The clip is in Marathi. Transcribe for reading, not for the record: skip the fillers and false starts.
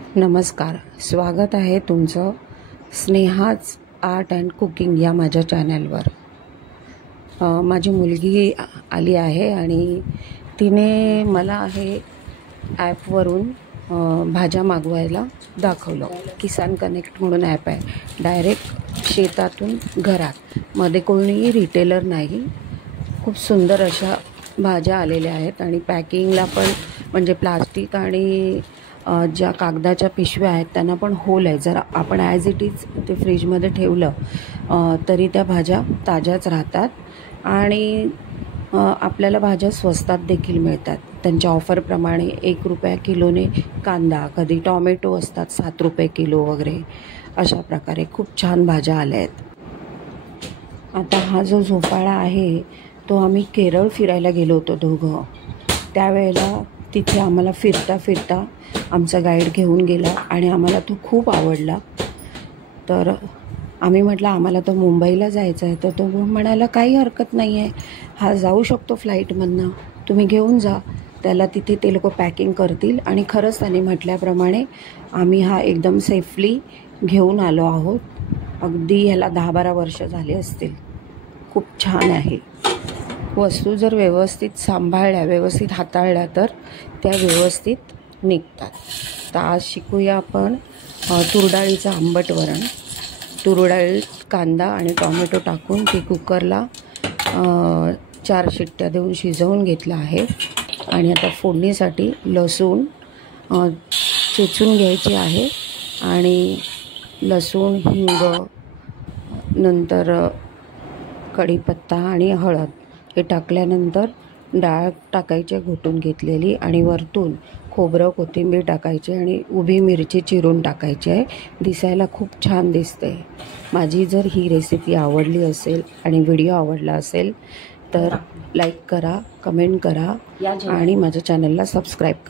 नमस्कार, स्वागत आहे तुमचं स्नेहाज आर्ट अँड कुकिंग या माझ्या चॅनलवर। माझी मुलगी आली आहे आणि तिने मला हे ॲपवरून भाज्या मागवायला दाखवलं। किसान कनेक्ट म्हणून ॲप आहे, डायरेक्ट शेतातून घरात, मध्ये कोणीही रिटेलर नाही। खूप सुंदर अशा भाज्या आलेल्या आहेत आणि पॅकिंगला पण म्हणजे प्लास्टिक आणि ज्या कागदाच्या पिशव्या आहेत त्यांना पण होल आहे। जर आपण ॲज इट इज ते फ्रीजमध्ये ठेवलं तरी त्या भाज्या ताज्याच राहतात आणि आपल्याला भाज्या स्वस्तात देखील मिळतात। त्यांच्या ऑफरप्रमाणे 1 रुपया किलोने कांदा, कधी टॉमॅटो असतात 7 रुपये किलो वगैरे, अशा प्रकारे खूप छान भाज्या आल्या आहेत। आता हा जो झोपाळा आहे तो आम्ही केरळ फिरायला गेलो होतो दोघं। त्यावेळेला तिथे आम्हाला फिरता फिरता आमचा गाईड घेऊन गेला आणि आम्हाला तो खूप आवडला। तर आम्ही म्हटलं आम्हाला तर मुंबईला जायचं आहे, तर तो म्हणाला काही हरकत नाही आहे, हा जाऊ शकतो फ्लाईटमधनं, तुम्ही घेऊन जा त्याला, तिथे ते लोक पॅकिंग करतील। आणि खरंच त्याने म्हटल्याप्रमाणे आम्ही हा एकदम सेफली घेऊन आलो आहोत। अगदी ह्याला 10-12 वर्ष झाले असतील। खूप छान आहे। वस्तू जर व्यवस्थित सांभाळल्या, व्यवस्थित हाताळल्या तर त्या व्यवस्थित निघतात। तर आज शिकूया आपण तुरडाळीचं आंबट वरण। तुरडाळी, कांदा आणि टॉमॅटो टाकून ती कुकरला 4 शिट्ट्या देऊन शिजवून घेतलं आहे। आणि आता फोडणीसाठी लसूण चेचून घ्यायची आहे आणि लसूण, हिंग, नंतर कढीपत्ता आणि हळद हे टाकल्यानंतर डाळ टाकायची घोटून घेतलेली आणि वरतून खोबरं, कोथिंबीर टाकायची आणि उभी मिरची चिरून टाकायची आहे। दिसायला खूप छान दिसते। माझी जर ही रेसिपी आवडली असेल आणि व्हिडिओ आवडला असेल तर लाईक करा, कमेंट करा आणि माझ्या चॅनलला सबस्क्राईब करा।